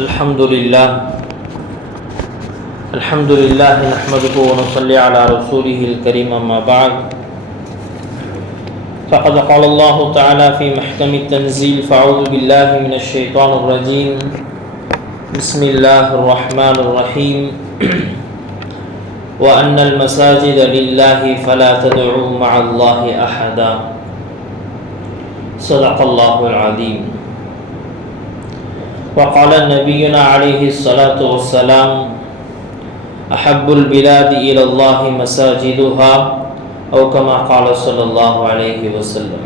الحمد لله الحمد لله نحمده ونصلي على رسوله الكريم أما بعد. فقد قال الله تعالى في محكم التنزيل فأعوذ بالله من الشيطان الرجيم. بسم الله الرحمن الرحيم. وأن المساجد لله فلا تدعوا مع الله أحدا. صدق الله العظيم. وقال نبينا عليه الصلاة والسلام أحب البلاد إلى الله مساجدها أو كما قال صلى الله عليه وسلم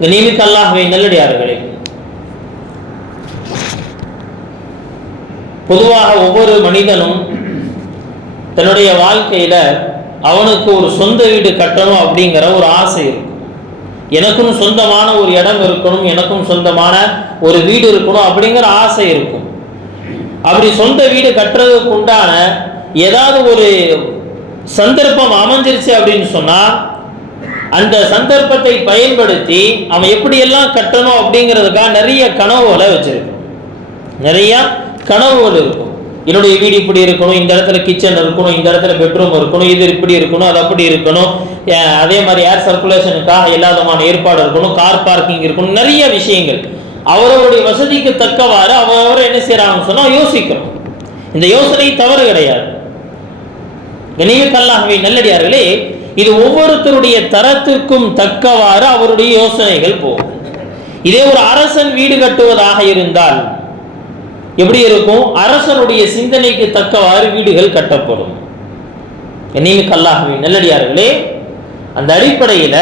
கண்ணியமிக்க அல்லாஹ்வை நல்லடியார்களே பொதுவாக ஒவ்வொரு மனிதனும் தன்னுடைய வாழ்க்கையில அவனுக்கு ஒரு சொந்த வீடு கட்டணும் அப்படிங்கிற ஒரு ஆசை இருக்கும் எனக்கும் சொந்தமான ஒரு இடம் இருக்கணும் எனக்கும் சொந்தமான ஒரு வீடு இருக்கணும் அப்படிங்கிற ஆசை இருக்கும். அப்படி சொந்த வீடு கட்டுறதுக்கு உண்டான ஏதாவது ஒரு சந்தர்ப்பம் அமைஞ்சிருச்சு அப்படின்னு சொன்னால் அந்த சந்தர்ப்பத்தை பயன்படுத்தி அவன் எப்படியெல்லாம் கட்டணும் அப்படிங்கிறதுக்காக நிறைய கனவுகளை வச்சிருக்கான் நிறைய கனவுகள் இருக்கும். என்னுடைய வீடு இப்படி இருக்கணும் இந்த இடத்துல கிச்சன் இருக்கணும் இந்த இடத்துல பெட்ரூம் இருக்கணும் இது இப்படி இருக்கணும் அது அப்படி இருக்கணும். அதே மாதிரி ஏர் சர்க்குலேஷனுக்காக எல்லா விதமான ஏற்பாடு இருக்கணும் கார் பார்க்கிங் இருக்கணும் நிறைய விஷயங்கள். அவரவருடைய வசதிக்கு தக்கவாறு அவர் என்ன செய்யறாங்கன்னு சொன்னா யோசிக்கணும். இந்த யோசனை தவறு கிடையாது. கணியக்கல்லாகவே நல்லடியார்களே இது ஒவ்வொருத்தருடைய தரத்துக்கும் தக்கவாறு அவருடைய யோசனைகள் போகும். இதே ஒரு அரசன் வீடு கட்டுவதாக இருந்தால் எப்படி இருக்கும்? அரசனுடைய சிந்தனைக்கு தக்கவாறு வீடுகள் கட்டப்படும். கண்ணியமிக்கல்லாகவே நல்லடியார்களே அந்த அடிப்படையில்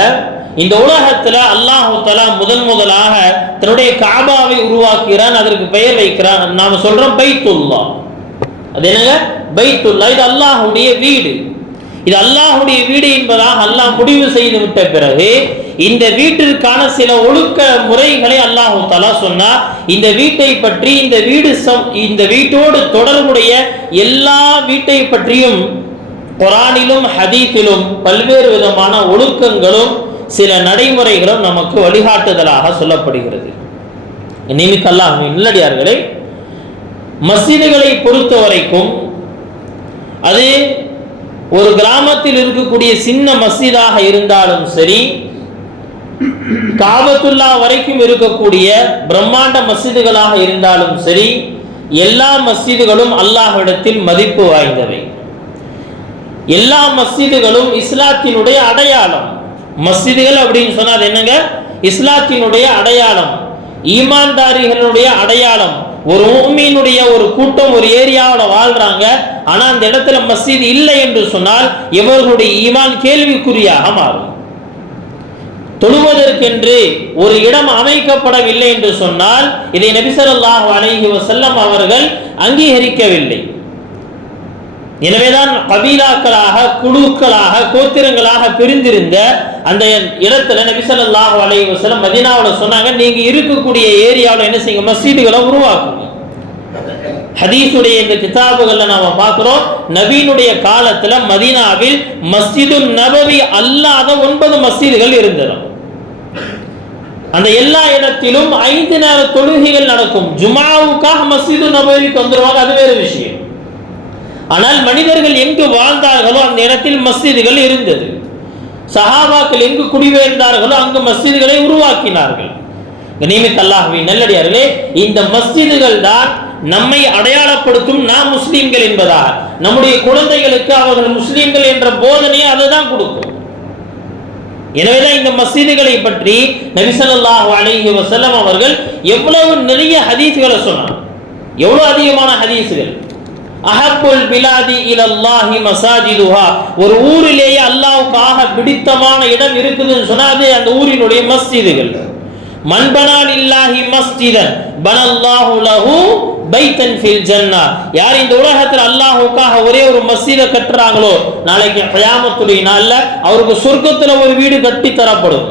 இந்த உலகத்தில் அல்லாஹு தலா முதன் முதலாக தன்னுடைய காபாவை உருவாக்குகிறான் அதற்கு பெயர் வைக்கிறான். நாம சொல்றோம் பைத்துல்லா. அது என்னங்க? பைத்துல்லா. இது அல்லாஹுடைய வீடு. இது அல்லாஹுடைய வீடு என்பதாக அல்லாஹ் முடிவு செய்து விட்ட பிறகு இந்த வீட்டிற்கான சில ஒழுக்க முறைகளை அல்லாஹு தலா சொன்னார். இந்த வீட்டை பற்றி இந்த வீடு சம் இந்த வீட்டோடு தொடர்புடைய எல்லா வீட்டை பற்றியும் குரானிலும் ஹதீஃபிலும் பல்வேறு விதமான ஒழுக்கங்களும் சில நடைமுறைகளும் நமக்கு வழிகாட்டுதலாக சொல்லப்படுகிறது. நிமிக்கல்லாம் நல்லடியார்களே மசீதுகளை பொறுத்த வரைக்கும் அது ஒரு கிராமத்தில் இருக்கக்கூடிய சின்ன மஸ்ஜிதாக இருந்தாலும் சரி காபத்துல்லா வரைக்கும் இருக்கக்கூடிய பிரம்மாண்ட மஸ்ஜிதுகளாக இருந்தாலும் சரி எல்லா மஸ்ஜிதுகளும் அல்லாஹ்விடத்தில் மதிப்பு வாய்ந்தவை. எல்லா மஸ்ஜிதுகளும் இஸ்லாத்தினுடைய அடையாளம். மஸ்ஜிதுகள் அப்படின்னு சொன்னால் என்னங்க? இஸ்லாத்தினுடைய அடையாளம். ஈமான்தாரிகளுடைய அடையாளம். ஒரு ஊமியினுடைய ஒரு கூட்டம் ஒரு ஏரியாவில் வாழ்றாங்க. ஆனா அந்த இடத்துல மசீத் இல்லை என்று சொன்னால் இவர்களுடைய ஈமான் கேள்விக்குறியாக மாறும். தொழுவதற்கென்று ஒரு இடம் அமைக்கப்படவில்லை என்று சொன்னால் இதை நபிசல்லாஹு அலைஹி வசல்லம் அவர்கள் அங்கீகரிக்கவில்லை. எனவேதான் கபீலாக்களாக குழுக்களாக கோத்திரங்களாக பிரிந்திருந்த அந்த இடத்துல நபிசல்லாஹு அலைஹி வசல்லம் மதினாவில் சொன்னாங்க நீங்க இருக்கக்கூடிய ஏரியாவில் என்ன செய்யுங்க? மசீதுகளை உருவாக்குங்க. ஹதீஸுடைய இந்த கிதாபுகள்ல நாம பார்க்கிறோம் நபீனுடைய காலத்துல மதீனாவில் மஸ்ஜிது நபவி அல்லாத ஒன்பது மஸ்ஜிதுகள் இருந்தது அந்த எல்லா இடத்திலும் ஐந்து நேர தொழுகைகள் நடக்கும். ஜுமாவுக்காக மஸ்ஜிது நபவிக்கு வந்துருவாங்க அது வேறு விஷயம். ஆனால் மனிதர்கள் எங்கு வாழ்ந்தார்களோ அந்த இடத்தில் மஸ்ஜிதுகள் இருந்தது. சஹாபாக்கள் எங்கு குடிபெயர்ந்தார்களோ அங்கு மஸ்ஜிதுகளை உருவாக்கினார்கள். நியமித்த அல்லாஹ்வி நல்லடியார்களே இந்த மஸ்ஜிதுகள் தான் நம்மை அடையாளப்படுத்தும் நாம் முஸ்லீம்கள் என்பதாக நம்முடைய குழந்தைகளுக்கு அவர்கள் முஸ்லீம்கள் என்ற போதனையை அதுதான் கொடுக்கும். எனவேதான் இந்த மசீதுகளை பற்றி நபிசல்லாஹு அலைஹி வசலம் அவர்கள் எவ்வளவு நிறைய ஹதீஸ்களை சொன்னார் எவ்வளவு அதிகமான ஹதீஸ்கள். அஹப்புல் பிலாதி இலல்லாஹி மசாஜிதுஹா. ஒரு ஊரிலேயே அல்லாவுக்காக பிடித்தமான இடம் இருக்குதுன்னு சொன்னா அது அந்த ஊரினுடைய மஸ்ஜிதுகள். மண்பனால் இல்லாஹி மஸ்ஜிதன் பனல்லாஹு லஹு பைத்தன் ஃபில் ஜன்னா. யார் இந்த உலகத்தில் அல்லாஹுக்காக ஒரே ஒரு மஸ்ஜிதை கட்டுறாங்களோ நாளைக்கு கயாமத்துடைய நாளில் அவருக்கு சொர்க்கத்தில் ஒரு வீடு கட்டி தரப்படும்.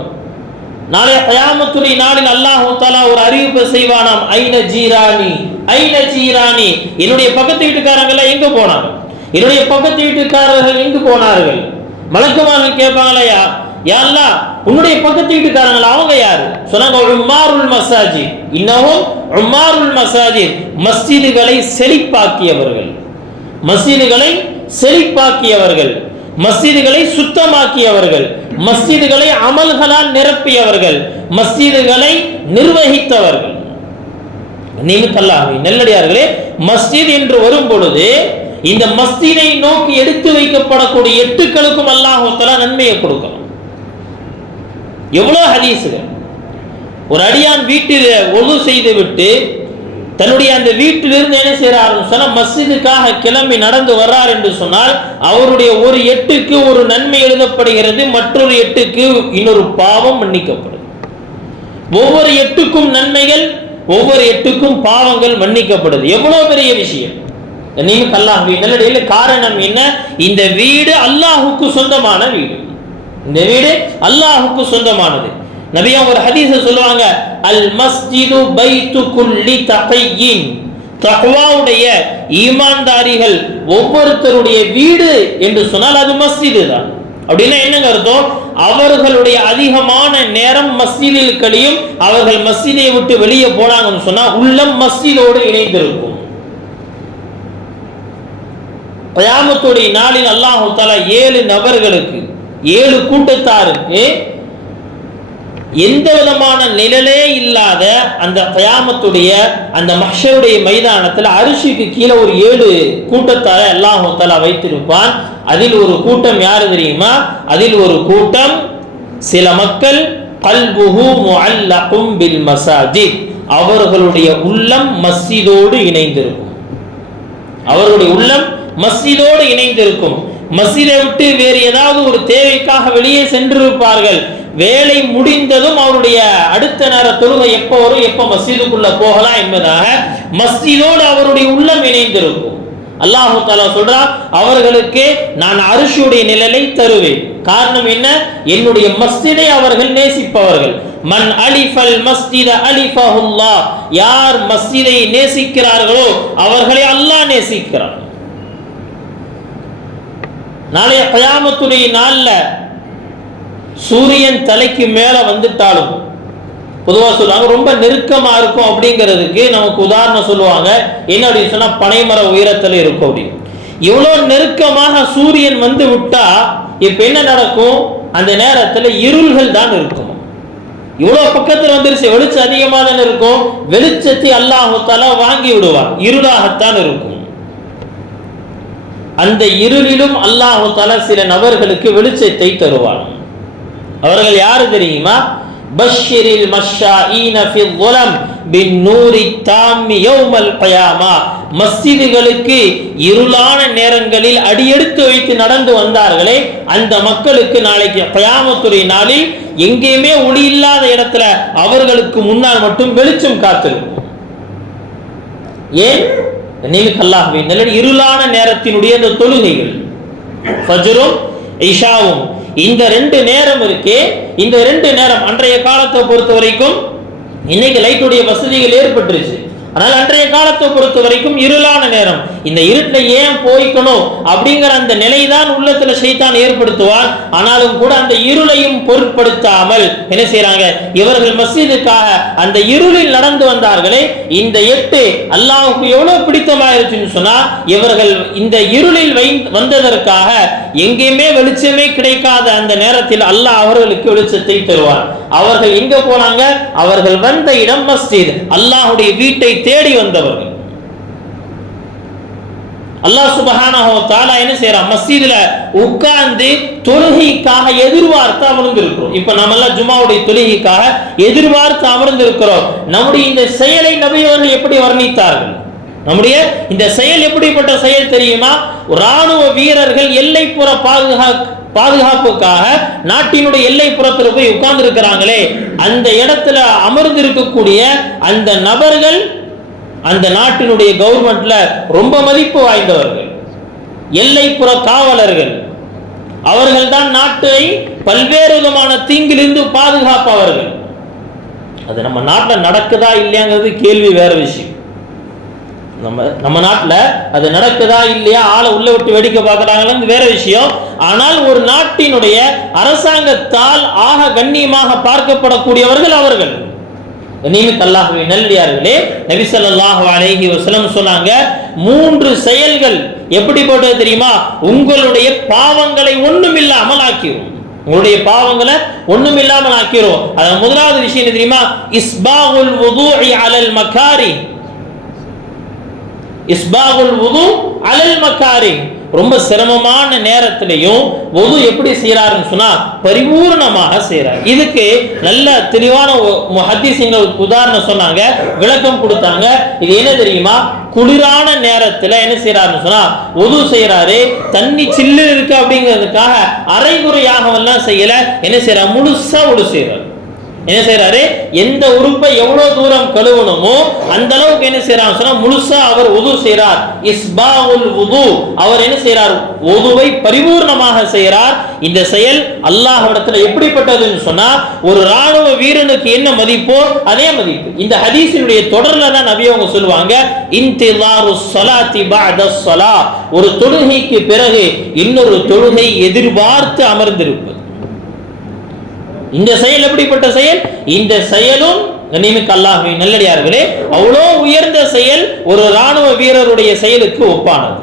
நாளைய கயாமத்துடைய நாளில் அல்லாஹு தாலா ஒரு அறிவிப்பு செய்வானாம். ஐன ஜீராணி ஐன ஜீராணி என்னுடைய பக்கத்து வீட்டுக்காரங்க எங்க போனாங்க? என்னுடைய பக்கத்து வீட்டுக்காரர்கள் எங்கு போனார்கள்? மலக்குமார்கள் கேட்பாங்களையா யாருலா உன்னுடைய பக்கத்து வீட்டுக்காரங்களா அவங்க யாரு? சொன்னாங்க உம்மாருல் மசாஜி இன்னமும் உம்மாருல் மசாஜி மஸ்ஜிதுகளை செழிப்பாக்கியவர்கள். மஸ்ஜிதுகளை செழிப்பாக்கியவர்கள். மஸ்ஜிதுகளை சுத்தமாக்கியவர்கள் மஸ்ஜிதுகளை அமல்களால் நிரப்பியவர்கள் மஸ்ஜிதுகளை நிர்வகித்தவர்கள். நிமித்தல்லாகவே நெல்லடியார்களே மஸ்ஜித் என்று வரும் பொழுது இந்த மஸ்ஜிதை நோக்கி எடுத்து வைக்கப்படக்கூடிய எட்டுக்களுக்கும் அல்லாஹால நன்மையை கொடுக்கணும். எவ்வளவு ஹதீசுகள் ஒரு அடியான் வீட்டில் ஒழு செய்து விட்டு தன்னுடைய அந்த வீட்டிலிருந்து என்ன செய்யறாரு சொன்னால் மஸ்ஜிதுக்காக கிளம்பி நடந்து வர்றார் என்று சொன்னால் அவருடைய ஒரு எட்டுக்கு ஒரு நன்மை எழுதப்படுகிறது மற்றொரு எட்டுக்கு இன்னொரு பாவம் மன்னிக்கப்படுது ஒவ்வொரு எட்டுக்கும் நன்மைகள் ஒவ்வொரு எட்டுக்கும் பாவங்கள் மன்னிக்கப்படுது. எவ்வளோ பெரிய விஷயம். நீங்க அல்லாஹ் நல்ல காரணம் என்ன? இந்த வீடு அல்லாஹுக்கு சொந்தமான வீடு. இந்த வீடு அல்லாஹுக்கு சொந்தமானது. நபியா ஒரு ஹதீஸ சொல்லுவாங்க அல் மஸ்ஜிது பைத்து குல்லி தகையின். தக்வாவுடைய ஈமான்தாரிகள் ஒவ்வொருத்தருடைய வீடு என்று சொன்னால் அது மஸ்ஜிது தான். அப்படின்னா என்னங்க அர்த்தம்? அவர்களுடைய அதிகமான நேரம் மஸ்ஜிதில் கழியும் அவர்கள் மஸ்ஜிதை விட்டு வெளியே போனாங்கன்னு சொன்னா உள்ளம் மஸ்ஜிதோடு இணைந்திருக்கும். கயாமத்துடைய நாளில் அல்லாஹு தாலா ஏழு நபர்களுக்கு ஏழு கூட்டத்தாருக்கு எந்த விதமான நிழலே இல்லாத அந்த கயாமத்துடைய அந்த மஷருடைய மைதானத்தில் அரிசிக்கு கீழே ஒரு ஏழு கூட்டத்தார அல்லாஹு தாலா வைத்திருப்பான். அதில் ஒரு கூட்டம் யாரு தெரியுமா? அதில் ஒரு கூட்டம் சில மக்கள் கல்புஹு முஅல்லகும் பில் மசாஜித். அவர்களுடைய உள்ளம் மஸ்ஜிதோடு இணைந்திருக்கும். அவர்களுடைய உள்ளம் மஸ்ஜிதோடு இணைந்திருக்கும். மஸ்ஜிதை விட்டு வேறு ஏதாவது ஒரு தேவைக்காக வெளியே சென்றிருப்பார்கள். வேலை முடிந்ததும் அவருடைய அடுத்த நேர தொழுகை எப்போ வரும்? எப்போ மஸ்ஜிதுக்குள்ள போகலாம் என்பதாக மஸ்ஜிதோடு அவருடைய உள்ளம் இணைந்திருக்கும். அல்லாஹு தாலா சொல்றா அவர்களுக்கு நான் அரிசியுடைய நிழலை தருவேன். காரணம் என்ன? என்னுடைய மஸ்ஜிதை அவர்கள் நேசிப்பவர்கள். மன் அலிஃபல் மஸ்ஜித அலிஃபஹுல்லா யார் மஸ்ஜிதை நேசிக்கிறார்களோ அவர்களை அல்லாஹ் நேசிக்கிறார் நாளைய கயாமத்துடைய நாளில் சூரியன் தலைக்கு மேலே வந்துட்டாலும். பொதுவா சொல்லுவாங்க ரொம்ப நெருக்கமா இருக்கும் அப்படிங்கிறதுக்கு நமக்கு உதாரணம் சொல்லுவாங்க. என்ன அப்படின்னு சொன்னா பனைமர உயரத்துல இருக்கும் அப்படின்னு. இவ்வளோ நெருக்கமாக சூரியன் வந்து விட்டா இப்போ என்ன நடக்கும்? அந்த நேரத்துல இருள்கள் தான் இருக்கும். இவ்வளோ பக்கத்துல வந்துருச்சு வெளிச்சம் அதிகமா தானே இருக்கும். வெளிச்சத்தை அல்லாஹத்தால வாங்கி விடுவார் இருளாகத்தான் இருக்கும். அந்த இருளிலும் அல்லாஹு தலா சில நபர்களுக்கு வெளிச்சத்தை தருவார் அவர்கள் யாரு தெரியுமா பஷிரில் மஷாஈன ஃபி ظلم பின்னூரி தாமி யௌமல் கயாமா மஸ்ஜிதுகளுக்கு இருளான நேரங்களில் அடியெடுத்து வைத்து நடந்து வந்தார்களே அந்த மக்களுக்கு நாளைக்கு கயாமத்துடைய நாளில் எங்கேயுமே ஒளி இல்லாத இடத்துல அவர்களுக்கு முன்னால் மட்டும் வெளிச்சம் காத்திருக்கும் ஏன் நீங்க அல்லாஹ்வே நல்ல இருளான நேரத்தினுடைய அந்த தொழுகைகள் ஃபஜ்ரும் இஷாவும் இந்த ரெண்டு நேரம் இருக்கே இந்த ரெண்டு நேரம் அன்றைய காலத்தை பொறுத்த வரைக்கும் இன்னைக்கு லைட்டுடைய வசதிகள் ஏற்பட்டுருச்சு. ஆனால் அன்றைய காலத்தை பொறுத்த வரைக்கும் இருளான நேரம். இந்த இருட்டில் ஏன் போய்க்கணும் அப்படிங்கிற அந்த நிலை தான் உள்ளத்துல சைத்தான் ஏற்படுத்துவான். ஆனாலும் கூட அந்த இருளையும் பொருட்படுத்தாமல் என்ன செய்யறாங்க இவர்கள் மஸ்ஜிதுக்காக அந்த இருளில் நடந்து வந்தார்களே இந்த எட்டு அல்லாவுக்கு எவ்வளவு பிடித்தமாயிருச்சுன்னு சொன்னா இவர்கள் இந்த இருளில் வை வந்ததற்காக எங்கேயுமே வெளிச்சமே கிடைக்காத அந்த நேரத்தில் அல்லாஹ் அவர்களுக்கு வெளிச்சத்தை தருவார் அவர்கள் எங்க போனாங்க? அவர்கள் வந்த இடம் மஸ்ஜித். அல்லாஹுடைய வீட்டை தேடி வந்தவர்கள். அல்லாஹ் சுபஹானஹோ தாலா என்ன செய்யறான் மஸ்ஜிதுல உட்கார்ந்து தொழுகைக்காக எதிர்பார்த்து அமர்ந்து இருக்கிறோம் இப்ப நம்ம எல்லாம் ஜுமாவுடைய தொழுகைக்காக எதிர்பார்த்து அமர்ந்து இருக்கிறோம் நம்முடைய இந்த செயலை நபியவர்கள் எப்படி வர்ணித்தார்கள்? நம்முடைய இந்த செயல் எப்படிப்பட்ட செயல் தெரியுமா? ராணுவ வீரர்கள் எல்லைப்புற பாதுகா பாதுகாப்புக்காக நாட்டினுடைய எல்லை புறத்தில் போய் உட்கார்ந்து இருக்கிறாங்களே அந்த இடத்துல அமர்ந்து இருக்கக்கூடிய அந்த நபர்கள் அந்த நாட்டினுடைய கவர்மெண்ட்ல ரொம்ப மதிப்பு வாய்ந்தவர்கள். எல்லைப்புற காவலர்கள். அவர்கள் தான் நாட்டை பல்வேறு விதமான தீங்கிலிருந்து பாதுகாப்பவர்கள். அது நம்ம நாட்டில் நடக்குதா இல்லையாங்கிறது கேள்வி வேற விஷயம். நம்ம நம்ம நாட்டில் அது நடக்குதா இல்லையா? ஆளை உள்ள விட்டு வேடிக்கை பார்க்குறாங்கன்னு வேற விஷயம். ஆனால் ஒரு நாட்டினுடைய அரசாங்கத்தால் ஆக கண்ணியமாக பார்க்கப்படக்கூடியவர்கள் அவர்கள். கண்ணியமிக்க அல்லாஹுவை நல்லடியார்களே நபி ஸல்லல்லாஹு அலைஹி வஸல்லம் சொன்னாங்க மூன்று செயல்கள் எப்படி போட்டது தெரியுமா? உங்களுடைய பாவங்களை ஒண்ணுமில்லாமல் ஆக்கிரும். உங்களுடைய பாவங்களை ஒண்ணுமில்லாமல் ஆக்கிரும். அது முதலாவது விஷயம் தெரியுமா? இஸ்பாகுல் வுதுஇ அலல் மக்காரி இஸ்பாகுல் உது அலல் மக்காரி. ரொம்ப சிரமமான நேரத்திலையும் ஒது எப்படி செய்யறாருன்னு சொன்னா பரிபூர்ணமாக செய்யறாரு இதுக்கு நல்ல தெளிவான ஹதீசிங்கள் உதாரணம் சொன்னாங்க விளக்கம் கொடுத்தாங்க. இது என்ன தெரியுமா? குளிரான நேரத்துல என்ன செய்யறாருன்னு சொன்னா உது செய்யறாரு தண்ணி சில்லு இருக்கு அப்படிங்கிறதுக்காக அரைகுறையாக எல்லாம் செய்யல என்ன செய்கிறார் முழுசா உடு செய்யறாரு என்ன செய்யறாரு எந்த உறுப்பை எவ்வளவு தூரம் கழுவணுமோ அந்த அளவுக்கு என்ன செய்யறாரு சொன்னா முழுசா அவர் உது செய்யறார் இஸ்பாவுல் உது அவர் என்ன செய்யறார் உதுவை பரிபூர்ணமாக செய்யறார் இந்த செயல் அல்லாஹ்விடத்துல எப்படிப்பட்டதுன்னு சொன்னா ஒரு ராணுவ வீரனுக்கு என்ன மதிப்போ அதே மதிப்பு. இந்த ஹதீஸினுடைய தொடர்ல தான் நபி அவங்க சொல்லுவாங்க இன்திலாரு சலாத்தி பாத சலா ஒரு தொழுகைக்கு பிறகு இன்னொரு தொழுகை எதிர்பார்த்து அமர்ந்திருப்பது. இந்த செயல் எப்படிப்பட்ட செயல்? இந்த செயலும் கண்ணியமிக்க அல்லாஹ்வை நல்லடியார்களே அவ்வளோ உயர்ந்த செயல் ஒரு ராணுவ வீரருடைய செயலுக்கு ஒப்பானது.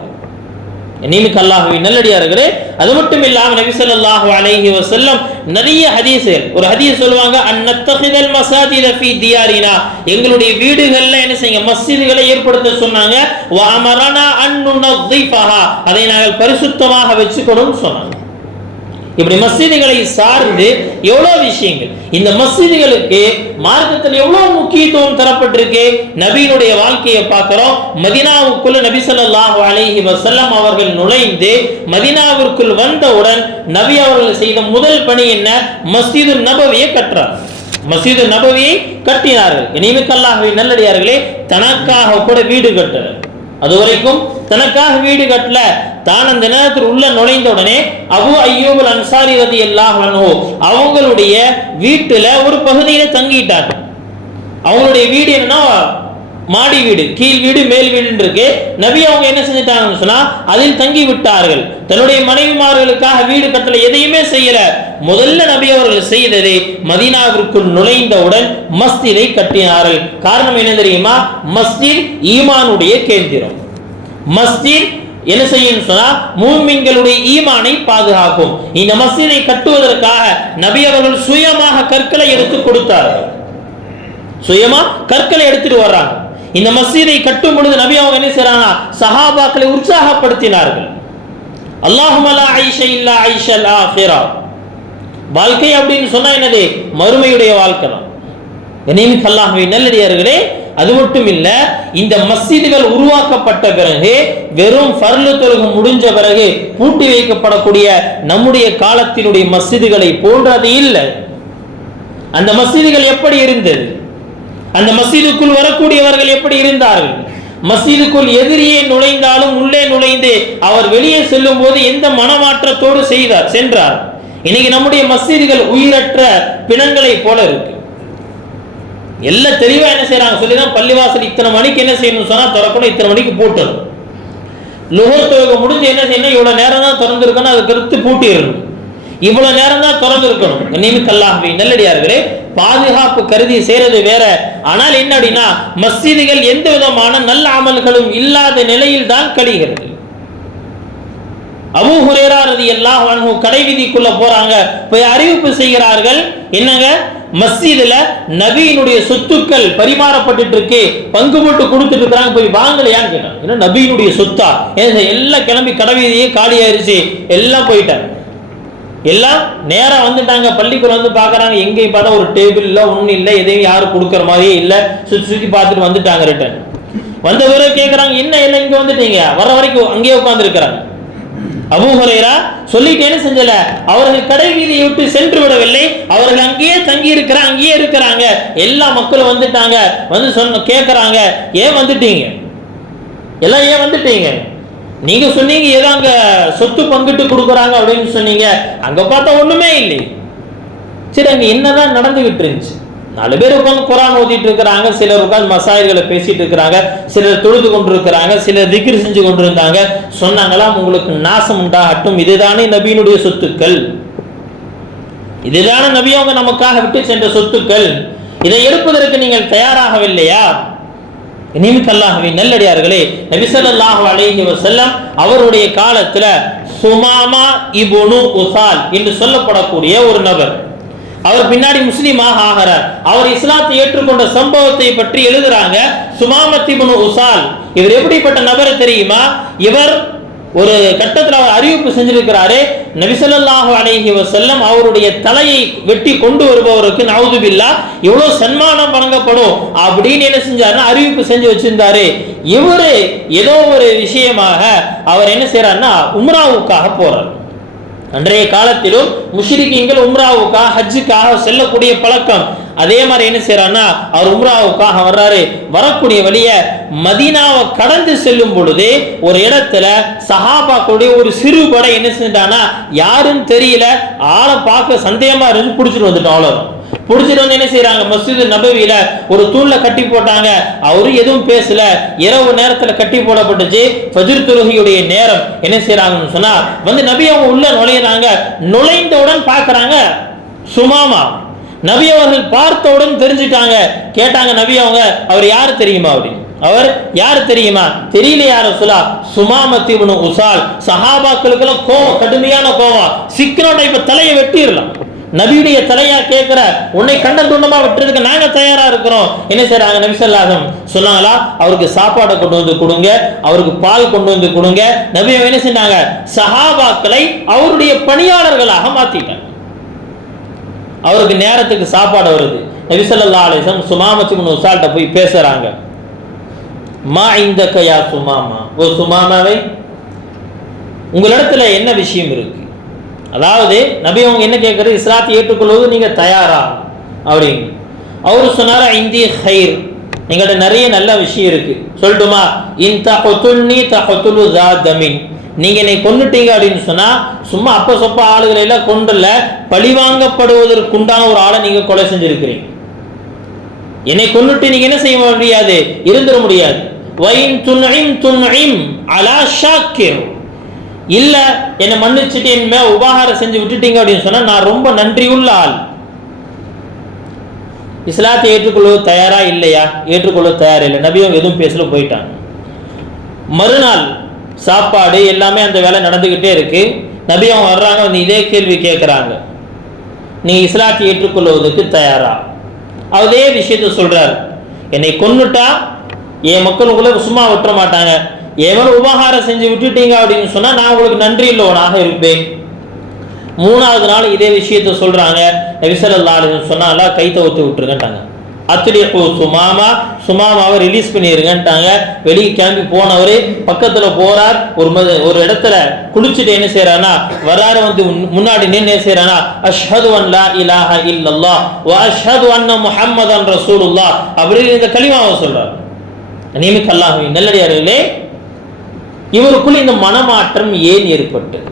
கண்ணியமிக்க அல்லாஹ்வை நல்லடியார்களே அது மட்டும் இல்லாமல் நபி ஸல்லல்லாஹு அலைஹி வசல்லம் நிறைய ஹதீஸ்கள் ஒரு ஹதீஸ் சொல்லுவாங்க அந்நத்தகிதல் மசாஜித ஃபீ தியாரினா. எங்களுடைய வீடுகள்ல என்ன செய்யுங்க மஸ்ஜிதுகளை ஏற்படுத்த சொன்னாங்க. வ அமரனா அதை நாங்கள் பரிசுத்தமாக வச்சுக்கணும்னு சொன்னாங்க. இப்படி மசீதிகளை சார்ந்து எவ்வளவு விஷயங்கள்? இந்த மசீதிகளுக்கு மார்க்கத்தில் எவ்வளவு முக்கியத்துவம் தரப்பட்டிருக்கு? நபியினுடைய வாழ்க்கையை பார்க்கிறோம். மதினாவுக்குள்ள நபி சொல்லாஹ் அலஹி வசல்லம் அவர்கள் நுழைந்து மதினாவிற்குள் வந்தவுடன் நபி அவர்கள் செய்த முதல் பணி என்ன? மசீது நபவியை கற்றார் மசீது நபவியை கட்டினார்கள். இனிமிக்கல்லாகவே நல்லடியார்களே தனக்காக கூட வீடு கட்டுறார் அது வரைக்கும் தனக்காக வீடு கட்டல. தான் அந்த நேரத்தில் உள்ள நுழைந்த உடனே அபு ஐயோபுல் அன்சாரி ரதி அல்லாஹ் அவங்களுடைய வீட்டுல ஒரு பகுதியில தங்கிட்டார். அவங்களுடைய வீடு என்னன்னா மாடி வீடு கீழ் வீடு மேல் வீடுன்னு இருக்கு நபி அவங்க என்ன செஞ்சிட்டாங்கன்னு சொன்னா அதில் தங்கி விட்டார்கள். தன்னுடைய மனைவிமார்களுக்காக வீடு கட்டல எதையுமே செய்யல. முதல்ல நபி அவர்கள் செய்ததை மதீனாவிற்குள் நுழைந்தவுடன் மஸ்ஜிதை கட்டினார்கள். காரணம் என்ன தெரியுமா? மஸ்ஜித் ஈமானுடைய கேந்திரம். மஸ்தித் என்ன செய்யும் சொன்னா மூமின்களுடைய ஈமானை பாதுகாக்கும். இந்த மஸ்ஜிதை கட்டுவதற்காக நபி அவர்கள் சுயமாக கற்களை எடுத்து கொடுத்தார்கள். சுயமா கற்களை எடுத்துட்டு வர்றாங்க. இந்த மசீதை கட்டும் பொழுது நபி அவங்க என்ன செய்யறாங்க சஹாபாக்களை உற்சாகப்படுத்தினார்கள். அல்லாஹுமலா ஐஷா இல்லா ஐஷல் ஆஹிரா. வாழ்க்கை அப்படின்னு சொன்னா என்னது? மறுமையுடைய வாழ்க்கை தான். கனிமிக் அல்லாஹுவை நல்லடியார்களே அது மட்டும் இல்ல இந்த மசீதுகள் உருவாக்கப்பட்ட பிறகு வெறும் பருளு தொழுகு முடிஞ்ச பிறகு பூட்டி வைக்கப்படக்கூடிய நம்முடைய காலத்தினுடைய மசீதுகளை போன்றது இல்லை. அந்த மசீதுகள் எப்படி இருந்தது? அந்த மசீதுக்குள் வரக்கூடியவர்கள் எப்படி இருந்தார்கள்? மசீதுக்குள் எதிரியே நுழைந்தாலும் உள்ளே நுழைந்து அவர் வெளியே செல்லும் போது எந்த மனமாற்றத்தோடு செய்தார் சென்றார்? இன்னைக்கு நம்முடைய மசீதுகள் உயிரற்ற பிணங்களை போல இருக்கு. எல்லாம் தெளிவா என்ன செய்யறாங்க சொல்லிதான் பள்ளிவாசல் இத்தனை மணிக்கு என்ன செய்யணும் சொன்னா திறக்கணும் இத்தனை மணிக்கு பூட்டணும். லுகர் தொகை முடிஞ்சு என்ன செய்யணும் இவ்வளவு நேரம் தான் திறந்திருக்கணும் அதுக்கு கருத்து பூட்டிடணும். இவ்வளவு நேரம் தான் திறந்து இருக்கணும் நியமிக்கல்லாகவே நல்லடியார்களே பாதுகாப்பு கருதி செய்யறது வேற. ஆனால் என்ன அப்படின்னா மஸ்ஜிதுகள் எந்த விதமான நல்ல அமல்களும் இல்லாத நிலையில் தான் கழிகிறது. அபு ஹுரேரா ரதி எல்லாம் கடை வீதிக்குள்ள போறாங்க. போய் அறிவிப்பு செய்கிறார்கள். என்னங்க? மஸ்ஜிதுல நபியினுடைய சொத்துக்கள் பரிமாறப்பட்டு இருக்கு பங்கு போட்டு கொடுத்துட்டு இருக்கிறாங்க. போய் வாங்கலையான்னு கேட்டாங்க. ஏன்னா நபியினுடைய சொத்தா? எல்லாம் கிளம்பி கடை வீதியே காலியாயிருச்சு. எல்லாம் போயிட்டாங்க. எல்லாம் நேராக வந்துட்டாங்க. பள்ளிக்குள்ள வந்து பார்க்குறாங்க. எங்கேயும் பார்த்தா ஒரு டேபிள் இல்லை ஒன்றும் இல்லை எதையும் யாரும் கொடுக்குற மாதிரியே இல்லை. சுற்றி சுற்றி பார்த்துட்டு வந்துட்டாங்க ரிட்டர்ன் வந்த பிறகு கேட்குறாங்க என்ன என்ன இங்கே வந்துட்டீங்க? வர வரைக்கும் அங்கேயே உட்கார்ந்து இருக்கிறாங்க அபூ ஹுரைரா செஞ்சல. அவர்கள் கடை வீதியை விட்டு சென்று விடவில்லை. அவர்கள் அங்கேயே தங்கி இருக்கிற அங்கேயே இருக்கிறாங்க. எல்லா மக்களும் வந்துட்டாங்க. வந்து சொன்ன கேட்குறாங்க ஏன் வந்துட்டீங்க? எல்லாம் ஏன் வந்துட்டீங்க? நீங்க சொன்னீங்க ஏதோ அங்க சொத்து பங்கிட்டு கொடுக்குறாங்க அப்படின்னு சொன்னீங்க. அங்க பார்த்தா ஒண்ணுமே இல்லை. சரி அங்க என்னதான் நடந்துகிட்டு இருந்துச்சு? நாலு பேர் உட்காந்து குரான் ஓதிட்டு இருக்கிறாங்க சிலர் உட்காந்து மசாயர்களை பேசிட்டு இருக்கிறாங்க சிலர் தொழுது கொண்டு இருக்கிறாங்க சிலர் திக்ரு செஞ்சு கொண்டு இருந்தாங்க சொன்னாங்களாம் உங்களுக்கு நாசம் உண்டாகட்டும் இதுதானே நபியினுடைய சொத்துக்கள். இதுதானே நபி அவங்க நமக்காக விட்டு சென்ற சொத்துக்கள். இதை எடுப்பதற்கு நீங்கள் தயாராகவில்லையா? நிமித்தல்லாகவே நல்லடியார்களே நபிசல்லாஹு அலைஹி செல்லம் அவருடைய காலத்துல சுமாமா இபுனு உசால் என்று சொல்லப்படக்கூடிய ஒரு நபர். அவர் பின்னாடி முஸ்லீமாக ஆகிறார். அவர் இஸ்லாத்தை ஏற்றுக்கொண்ட சம்பவத்தை பற்றி எழுதுறாங்க சுமாமத் இப்னு உசால். இவர் எப்படிப்பட்ட நபர் தெரியுமா? இவர் ஒரு கட்டத்தில் அவர் அறிவிப்பு செஞ்சிருக்கிறாரு நபிசல்லாஹு அலைஹி செல்லம் அவருடைய தலையை வெட்டி கொண்டு வருபவருக்கு நவுதுபில்லா இவ்வளோ சன்மானம் வழங்கப்படும் அப்படின்னு என்ன செஞ்சாருன்னா அறிவிப்பு செஞ்சு வச்சிருந்தாரு. இவரு ஏதோ ஒரு விஷயமாக அவர் என்ன செய்யறாருன்னா உம்ராவுக்காக போறார். அன்றைய காலத்திலும் முஷ்ரிக்கீங்கள் உம்ராவுக்காக ஹஜ்ஜுக்காக செல்லக்கூடிய பழக்கம். அதே மாதிரி என்ன செய்யறான்னா அவர் உம்ராவுக்காக வர்றாரு. வரக்கூடிய வழிய மதீனாவை கடந்து செல்லும் பொழுது ஒரு இடத்துல சஹாபாக்களுடைய ஒரு சிறு படை என்ன செஞ்சிட்டானா யாருன்னு தெரியல ஆளை பார்க்க சந்தேகமா இருந்து பிடிச்சிட்டு வந்துட்டோம் அவ்வளவுதான் பிடிச்சிட்டு வந்து என்ன செய்யறாங்க மசூது நபவியில ஒரு தூண்ல கட்டி போட்டாங்க. அவரும் எதுவும் பேசல. இரவு நேரத்துல கட்டி போடப்பட்டுச்சு. ஃபஜ்ர் தொழுகையுடைய நேரம். என்ன செய்யறாங்கன்னு சொன்னா வந்து நபி அவங்க உள்ள நுழையிறாங்க. நுழைந்தவுடன் பாக்குறாங்க சுமாமா. நபி அவர்கள் பார்த்தவுடன் தெரிஞ்சிட்டாங்க. கேட்டாங்க நபி அவங்க அவர் யார் தெரியுமா? அப்படின்னு. அவர் யார் தெரியுமா? தெரியல யார சொல்லா சுமாமத்தி உசால் சஹாபாக்களுக்கெல்லாம் கோவம் கடுமையான கோவம் சிக்கனோட இப்ப தலையை வெட்டிடலாம். நபியுடைய தலையா கேட்கிற உன்னை கண்ட துண்டமா விட்டுறதுக்கு நாங்க தயாரா இருக்கிறோம். என்ன செய்யறாங்க நபி சொல்லாதம் சொன்னாங்களா அவருக்கு சாப்பாடை கொண்டு வந்து கொடுங்க அவருக்கு பால் கொண்டு வந்து கொடுங்க. நபி என்ன செஞ்சாங்க சஹாபாக்களை அவருடைய பணியாளர்களாக மாத்திட்டாங்க. அவருக்கு நேரத்துக்கு சாப்பாடு வருது. நபிசல்லா அலிசம் அலைஹி உசால்கிட்ட போய் பேசுகிறாங்க மா இந்த கையா சுமாமா? ஓ சுமாமாவை உங்களிடத்துல என்ன விஷயம் இருக்கு? அதாவது நபி அவங்க என்ன கேட்குறது இஸ்லாத்தை ஏற்றுக்கொள்வது நீங்கள் தயாரா? அப்படின்னு. அவரு சொன்னாரா இந்திய ஹைர். எங்கள்கிட்ட நிறைய நல்ல விஷயம் இருக்கு. சொல்லட்டுமா? இன் தஹத்துல்னி தஹத்துலு தமின். நீங்க என்னை கொண்டுட்டீங்க அப்படின்னு சொன்னா சும்மா அப்ப சொப்ப ஆளுகளை எல்லாம் கொண்டுல பழிவாங்கப்படுவதற்குண்டான ஒரு ஆளை நீங்க கொலை செஞ்சிருக்கிறீங்க. என்னை கொன்னுட்டு நீங்க என்ன செய்ய முடியாது? இருந்துட முடியாது. வைன் துன்ஐம் துன்ஐம் அலா ஷாக்கிர். இல்ல என்னை மன்னிச்சுட்டு என் மேல உபகாரம் செஞ்சு விட்டுட்டீங்க அப்படின்னு சொன்னா நான் ரொம்ப நன்றியுள்ள ஆள். இஸ்லாத்தை ஏற்றுக்கொள்வது தயாரா இல்லையா? ஏற்றுக்கொள்ள தயாரா இல்லை நபியும் எதுவும் பேசல போயிட்டான் மறுநாள் சாப்பாடு எல்லாமே அந்த வேலை நடந்துக்கிட்டே இருக்கு. நபி அவங்க வர்றாங்க வந்து இதே கேள்வி கேட்குறாங்க நீ இஸ்லாத்தை ஏற்றுக்கொள்வதற்கு தயாரா? அதே விஷயத்த சொல்றாரு. என்னை கொன்னுட்டா? என் மக்களுக்குள்ள சும்மா விட்டுற மாட்டாங்க. எவன் உபகாரம் செஞ்சு விட்டுட்டீங்க அப்படின்னு சொன்னா நான் உங்களுக்கு நன்றி இல்லவனாக இருப்பேன். மூணாவது நாள் இதே விஷயத்த சொல்றாங்க. நபிசல்லா சொன்னாலா கை தவிர்த்து விட்டுருக்கேன்ட்டாங்க அத்திரியப்பு சுமாமா சுமாமாவை ரிலீஸ் பண்ணிடுங்கன்ட்டாங்க வெளியே கிளம்பி போனவர் பக்கத்தில் போறார். ஒரு ஒரு இடத்துல குளிச்சுட்டு என்ன செய்யறானா வரார வந்து முன்- முன்னாடி நின்று என்ன செய்யறானா அஷ்ஹது அன் லா இலாஹ இல்லல்லா வ அஷ்ஹது அன்ன முஹம்மதன் ரசூலுல்லாஹ் அப்படின்னு இந்த கலிமாவை சொல்றார். நியமிக்க அல்லாஹ்வின் நல்லடியார்களே இவருக்குள் இந்த மனமாற்றம் ஏன் ஏற்பட்டது?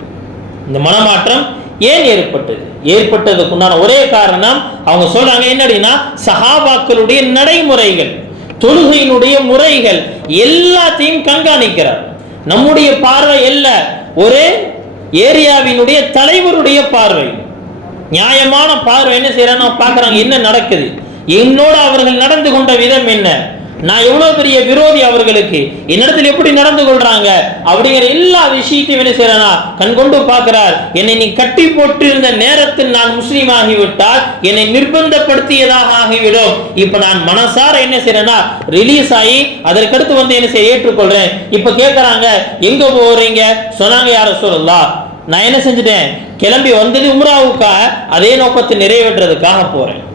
இந்த மனமாற்றம் ஏன் ஏற்பட்டது? ஏற்பட்டதுக்குண்டான ஒரே காரணம் அவங்க சொல்றாங்க என்ன அப்படின்னா சஹாபாக்களுடைய நடைமுறைகள் தொழுகையினுடைய முறைகள் எல்லாத்தையும் கண்காணிக்கிறார். நம்முடைய பார்வை அல்ல ஒரு ஏரியாவினுடைய தலைவருடைய பார்வை. நியாயமான பார்வை என்ன செய்யறாங்க? பார்க்குறாங்க என்ன நடக்குது? என்னோட அவர்கள் நடந்து கொண்ட விதம் என்ன? நான் எவ்வளவு பெரிய விரோதி அவர்களுக்கு? என்னிடத்தில் எப்படி நடந்து கொள்றாங்க? அப்படிங்கிற எல்லா விஷயத்தையும் என்ன செய்யறா கண் கொண்டு பார்க்கிறார். என்னை நீ கட்டி போட்டு இருந்த நேரத்தில் நான் முஸ்லீம் ஆகிவிட்டால் என்னை நிர்பந்தப்படுத்தியதாக ஆகிவிடும். இப்ப நான் மனசார என்ன செய்யறேன்னா ரிலீஸ் ஆகி அதற்கடுத்து வந்து என்ன செய்ய ஏற்றுக்கொள்றேன். இப்ப கேட்கறாங்க எங்க போறீங்க? சொன்னாங்க யார சொல்லலாம் நான் என்ன செஞ்சுட்டேன்? கிளம்பி வந்தது உம்ராவுக்காக அதே நோக்கத்தை நிறைவேற்றுறதுக்காக போறேன்.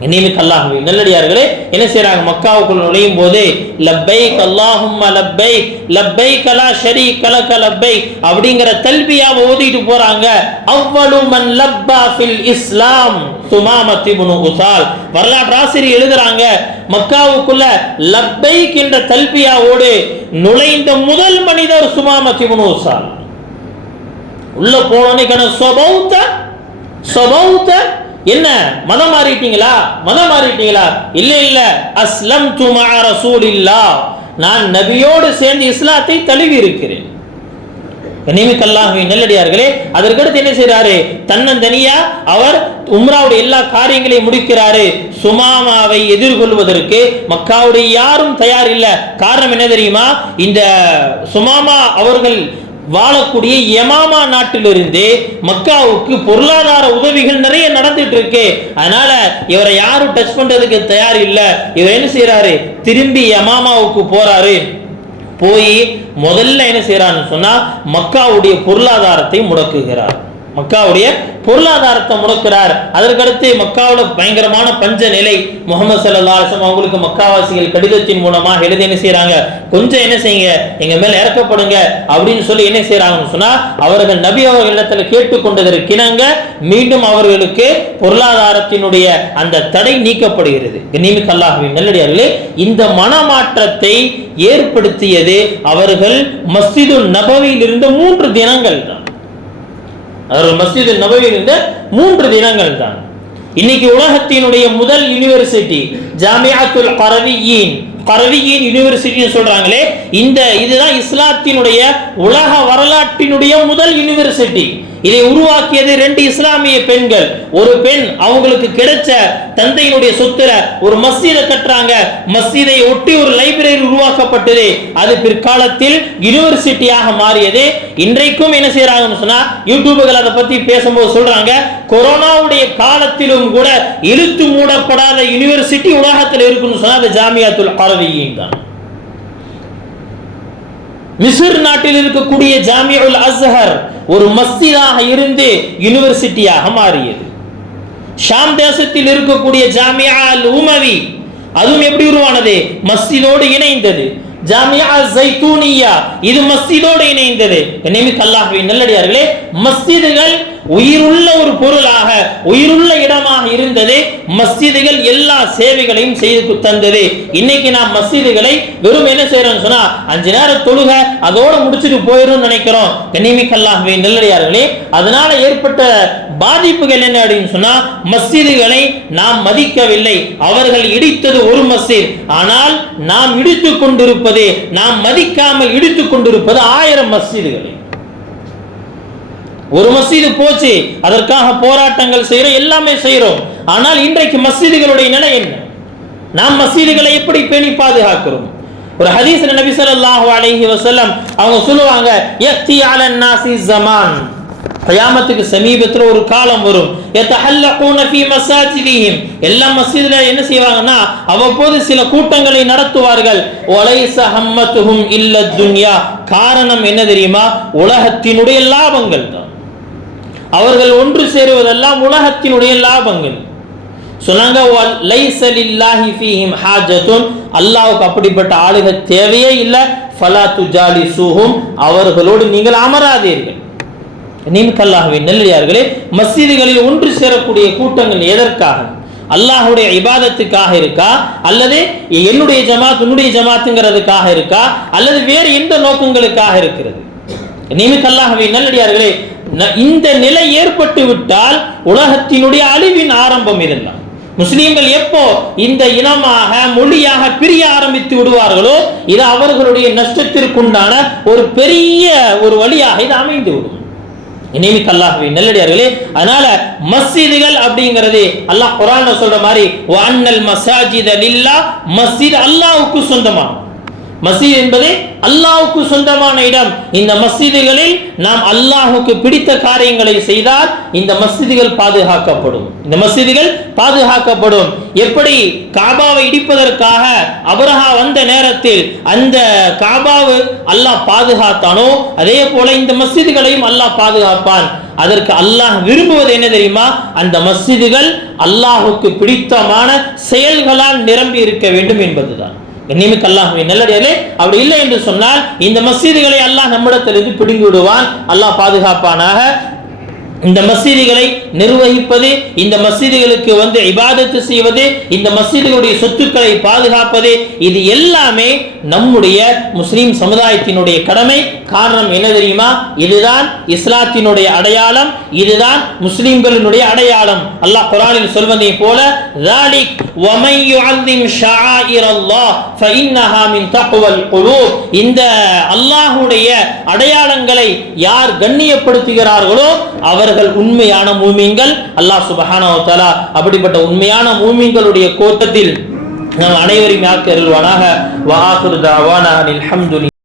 நியமிக்க அல்லாஹுவே நல்லடியார்களே என்ன செய்யறாங்க மக்காவுக்குள் நுழையும் போது லப்பை அல்லாஹும்ம லப்பை லப்பை கலா ஷரி லக லப்பை அப்படிங்கிற தல்பியாவை ஓதிட்டு போறாங்க. அவ்வளவு மன் லப்பா ஃபில் இஸ்லாம் சுமாமத்தி இப்னு உசால். வரலாற்று ஆசிரியர் எழுதுறாங்க மக்காவுக்குள்ள லப்பை என்ற தல்பியாவோடு நுழைந்த முதல் மனிதர் சுமாமத்தி இப்னு உசால். உள்ள போனோன்னு சொபௌத்த சொபௌத்த என்ன? மதம் மாறிட்டீங்களா? மதம் மாறிட்டீங்களா? இல்ல இல்ல. அஸ்லம் துமா ரசூலில்லா நான் நபியோடு சேர்ந்து இஸ்லாத்தை தழுவி இருக்கிறேன் கண்ணியமிக்கல்லாஹுவின் நல்லடியார்களே அதற்கடுத்து என்ன செய்யறாரு தன்னந்தனியா அவர் உம்ராவுடைய எல்லா காரியங்களையும் முடிக்கிறாரு. சுமாமாவை எதிர்கொள்வதற்கு மக்காவுடைய யாரும் தயார் இல்லை காரணம் என்ன தெரியுமா? இந்த சுமாமா அவர்கள் வாழக்கூடிய யமாமா நாட்டிலிருந்து மக்காவுக்கு பொருளாதார உதவிகள் நிறைய நடந்துட்டு இருக்கு அதனால இவரை யாரும் டச் பண்றதுக்கு தயார் இல்லை. இவர் என்ன செய்யறாரு திரும்பி யமாமாவுக்கு போறாரு. போய் முதல்ல என்ன செய்யறாருன்னு சொன்னா மக்காவுடைய பொருளாதாரத்தை முடக்குகிறார். மக்காவுடைய பொருளாதாரத்தை முடக்கிறார். அதற்கடுத்து மக்காவில் பயங்கரமான பஞ்ச நிலை. முகமது சல்லாசம் அவங்களுக்கு மக்காவாசிகள் கடிதத்தின் மூலமாக எழுதி என்ன செய்யறாங்க கொஞ்சம் என்ன செய்யுங்க எங்க மேல இறக்கப்படுங்க அப்படின்னு சொல்லி என்ன செய்யறாங்கன்னு சொன்னா அவர்கள் நபி அவர்களிடத்துல கேட்டுக்கொண்டதற்கிணங்க மீண்டும் அவர்களுக்கு பொருளாதாரத்தினுடைய அந்த தடை நீக்கப்படுகிறது. கண்ணியமிக்க அல்லாஹ்வின் நல்லடியார்களே இந்த மனமாற்றத்தை ஏற்படுத்தியது அவர்கள் மஸ்ஜிது நபவியில் இருந்த மூன்று தினங்கள் தான். அவர்கள் மஸ்ஜித் நபவியில் இருந்த மூன்று தினங்கள் தான். இன்னைக்கு உலகத்தினுடைய முதல் யூனிவர்சிட்டி ஜாமியாத்துல் கரவியின். கரவியின் யூனிவர்சிட்டின்னு சொல்றாங்களே இந்த இதுதான் இஸ்லாத்தினுடைய உலக வரலாற்றினுடைய முதல் யூனிவர்சிட்டி இதை உருவாக்கியது ரெண்டு இஸ்லாமிய பெண்கள். ஒரு பெண் அவங்களுக்கு கிடைச்ச தந்தையினுடைய சொத்துல ஒரு மஸ்ஜிதை கட்டுறாங்க. மஸ்ஜிதை ஒட்டி ஒரு லைப்ரரி உருவாக்கப்பட்டது. அது பிற்காலத்தில் யூனிவர்சிட்டியாக மாறியது. இன்றைக்கும் என்ன செய்யறாங்கன்னு சொன்னா யூடியூபுகள் அதை பத்தி பேசும்போது சொல்றாங்க கொரோனாவுடைய காலத்திலும் கூட இழுத்து மூடப்படாத யூனிவர்சிட்டி உலகத்தில் இருக்குன்னு சொன்னா அது ஜாமியாத்துல் அரவியின் தான் மிஸ்ர் நாட்டில் இருக்கக்கூடிய ஜாமியுல் அஸ்ஹர் ஒரு மஸ்திதாக இருந்து யூனிவர்சிட்டியாக மாறியது. ஷாம் தேசத்தில் இருக்கக்கூடிய ஜாமியா அல் உமவி அதுவும் எப்படி உருவானது? மஸ்ஜிதோடு இணைந்தது. ஜாமியா ஜைத்தூனியா இது மஸ்ஜிதோடு இணைந்தது. நிமித் அல்லாஹ்வின் நல்லடியார்களே மஸ்ஜிதுகள் உயிருள்ள ஒரு பொருளாக உயிருள்ள இடமாக இருந்தது மஸ்ஜிதுகள் எல்லா சேவைகளையும் செய்து தந்தது. இன்னைக்கு நாம் மஸ்ஜிதுகளை வெறும் என்ன செய்யறோம் சொன்னா அஞ்சு நேரம் தொழுக அதோட முடிச்சுட்டு போயிடும் நினைக்கிறோம். கண்ணிமிக் அல்லாஹ்வின் நல்லடியார்களே அதனால ஏற்பட்ட பாதிப்புகள் என்ன அப்படின்னு சொன்னா மஸ்ஜிதுகளை நாம் மதிக்கவில்லை. அவர்கள் இடித்தது ஒரு மஸ்ஜித். ஆனால் நாம் இடித்துக் கொண்டிருப்பது நாம் மதிக்காமல் இடித்துக் கொண்டிருப்பது ஆயிரம் மஸ்ஜிதுகளை. ஒரு மசீது போச்சு அதற்காக போராட்டங்கள் செய்யறோம் எல்லாமே செய்யறோம் ஆனால் இன்றைக்கு மசீதிகளுடைய நிலை என்ன? நாம் மசீதுகளை எப்படி பேணி பாதுகாக்கிறோம்? ஒரு ஹதீஸ் நபி ஸல்லல்லாஹு அலைஹி வஸல்லம் அவங்க சொல்லுவாங்க யக்தி அலன் நாசி ஜமான் கயாமத்துக்கு சமீபத்தில் ஒரு காலம் வரும். யத்தஹல்லகூன ஃபீ மசாஜிதிஹிம் எல்லா மஸ்ஜிதுல என்ன செய்வாங்கன்னா அவ்வப்போது சில கூட்டங்களை நடத்துவார்கள். ஒலைச ஹம்மத்துஹும் இல்ல துன்யா. காரணம் என்ன தெரியுமா? உலகத்தினுடைய லாபங்கள் தான் அவர்கள் ஒன்று சேருவதெல்லாம் உலகத்தினுடைய லாபங்கள். சொன்னாங்க அல்லாவுக்கு அப்படிப்பட்ட ஆளுகள் தேவையே இல்லை. ஃபலா துஜாலிசுஹும். அவர்களோடு நீங்கள் அமராதீர்கள். நீம்கல்லாகவே நல்லடியார்களே மசீதுகளில் ஒன்று சேரக்கூடிய கூட்டங்கள் எதற்காக? அல்லாஹுடைய இபாதத்துக்காக இருக்கா? அல்லது என்னுடைய ஜமாத் உன்னுடைய ஜமாத்துங்கிறதுக்காக இருக்கா? அல்லது வேறு எந்த நோக்கங்களுக்காக இருக்கிறது? நீமிக்கல்லாகவே நல்லடியார்களே இந்த நிலை ஏற்பட்டு விட்டால் உலகத்தினுடைய அழிவின் ஆரம்பம் இதெல்லாம் முஸ்லீம்கள் எப்போ இந்த இனமாக மொழியாக பிரிய ஆரம்பித்து விடுவார்களோ இது அவர்களுடைய நஷ்டத்திற்குண்டான ஒரு பெரிய ஒரு வழியாக இது அமைந்து விடும். இனிமிக்கு அல்லாஹ்வை நல்லடியார்களே அதனால மஸ்ஜிதுகள் அப்படிங்கிறது அல்லாஹ் குர்ஆன்ல சொல்ற மாதிரி வஅன்னல் மசாஜித லில்லா மஸ்ஜித் அல்லாஹ்வுக்கு சொந்தமானது மசீது என்பது அல்லாவுக்கு சொந்தமான இடம். இந்த மஸ்ஜிதுகளில் நாம் அல்லாஹுக்கு பிடித்த காரியங்களை செய்தால் இந்த மஸ்ஜிதுகள் பாதுகாக்கப்படும். இந்த மஸ்ஜிதுகள் பாதுகாக்கப்படும். எப்படி? காபாவை இடிப்பதற்காக அபரஹா வந்த நேரத்தில் அந்த காபாவு அல்லாஹ் பாதுகாத்தானோ? அதே போல இந்த மஸ்ஜிதுகளையும் அல்லாஹ் பாதுகாப்பான். அதற்கு அல்லாஹ் விரும்புவது என்ன தெரியுமா? அந்த மஸ்ஜிதுகள் அல்லாஹுக்கு பிடித்தமான செயல்களால் நிரம்பி இருக்க வேண்டும் என்பதுதான். நியமிக்க அல்லாஹுவை நல்லடியாலே அப்படி இல்லை என்று சொன்னால் இந்த மசீதிகளை அல்லாஹ் நம்மிடத்திலிருந்து பிடுங்கி விடுவான் அல்லாஹ் பாதுகாப்பானாக. இந்த மசீதிகளை நிர்வகிப்பது இந்த மசீதிகளுக்கு வந்து இபாதத்து செய்வது இந்த மசீதிகளுடைய சொத்துக்களை பாதுகாப்பது இது எல்லாமே நம்முடைய முஸ்லீம் சமுதாயத்தினுடைய கடமை. காரணம் என்ன தெரியுமா? இதுதான் இஸ்லாத்தினுடைய அடையாளம் இதுதான் முஸ்லிம்களினுடைய அடையாளம். அல்லாஹ் குரானில் சொல்வதை போல இந்த அல்லாஹுடைய அடையாளங்களை யார் கண்ணியப்படுத்துகிறார்களோ அவர் அவர்கள் உண்மையான மூமிங்கள் அல்லாஹ் சுப்ஹானஹு அப்படிப்பட்ட உண்மையான மூமிங்களுடைய கோட்டத்தில் நாம் அனைவரையும் யாக்கு அருள்வானாக? வஆஹிரு தஅவானா அனில்